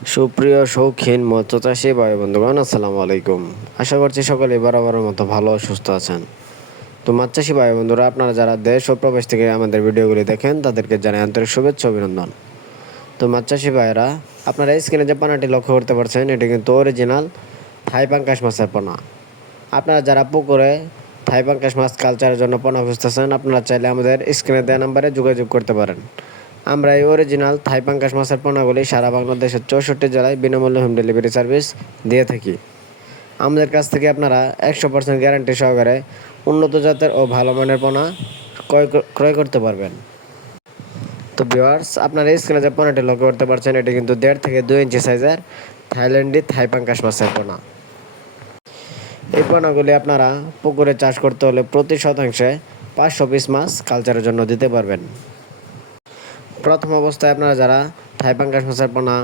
সুপ্রিয় শৌখিন মৎস্যচাষী ভাই বন্ধুগণ, আসসালামু আলাইকুম। আশা করছি সকলে বরাবরের মতো ভালো ও সুস্থ আছেন। তো মাছ চাষি ভাই বন্ধুরা, আপনারা যারা দেশ ও প্রবাস থেকে আমাদের ভিডিওগুলি দেখেন তাদেরকে জানাই আন্তরিক শুভেচ্ছা অভিনন্দন। তো মাছ চাষি ভাইরা, আপনারা স্ক্রিনে যে পানাটি লক্ষ্য করতে পারছেন, এটি কিন্তু অরিজিনাল থাই পাঙ্গাস মাছের পোনা। আপনারা যারা পুকুরে থাই পাঙ্গাস মাছ কালচারের জন্য পোনা খুঁজতেছেন, আপনারা চাইলে আমাদের স্ক্রিনে দেওয়া নাম্বারে যোগাযোগ করতে পারেন। আমরা এই অরিজিনাল থাই পাঙ্গাস মাছের পোনাগুলি সারা বাংলাদেশের 64 জেলায় বিনামূল্যে হোম ডেলিভারি সার্ভিস দিয়ে থাকি। আমাদের কাছ থেকে আপনারা 100% গ্যারান্টি সহকারে উন্নত জাতের ও ভালো মানের পোনা ক্রয় করতে পারবেন। তো ভিউয়ার্স, আপনারা স্ক্রিনে যে পোনাটি লক্ষ্য করতে পারছেন, এটি কিন্তু 1.5 থেকে 2 ইঞ্চি সাইজের থাইল্যান্ডি থাই পাঙ্গাস মাছের পোনা। এই পোনাগুলি আপনারা পুকুরে চাষ করতে হলে প্রতি শতাংশে 500 পিস মাছ কালচারের জন্য দিতে পারবেন। প্রথম অবস্থায় আপনারা যারা থাই পাঙ্গাস মাছের পোনা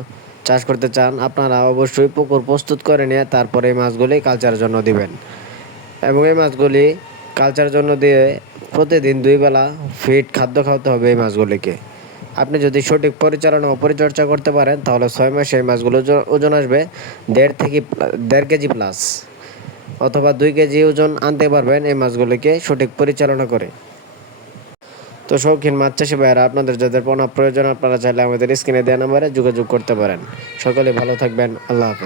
চাষ করতে চান, আপনারা অবশ্যই পুকুর প্রস্তুত করে নিয়ে তারপরে এই মাছগুলি কালচারের জন্য দিবেন। এবং এই মাছগুলি কালচারের জন্য দিয়ে প্রতিদিন 2 বেলা ফিড খাদ্য খাওয়াতে হবে এই মাছগুলিকে। আপনি যদি সঠিক পরিচালনা ও পরিচর্যা করতে পারেন, তাহলে 6 মাসে এই মাছগুলো ওজন আসবে 1.5 কেজি প্লাস, অথবা 2 কেজি ওজন আনতে পারবেন এই মাছগুলিকে সঠিক পরিচালনা করে। তো শৌখিন মাছ চাষি ভাইয়েরা, আপনাদের যাদের পোনা প্রয়োজন, আপনারা চাইলে আমাদের স্ক্রিনে দেওয়া নাম্বারে যোগাযোগ করতে পারেন। সকলে ভালো থাকবেন। আল্লাহ হাফেজ।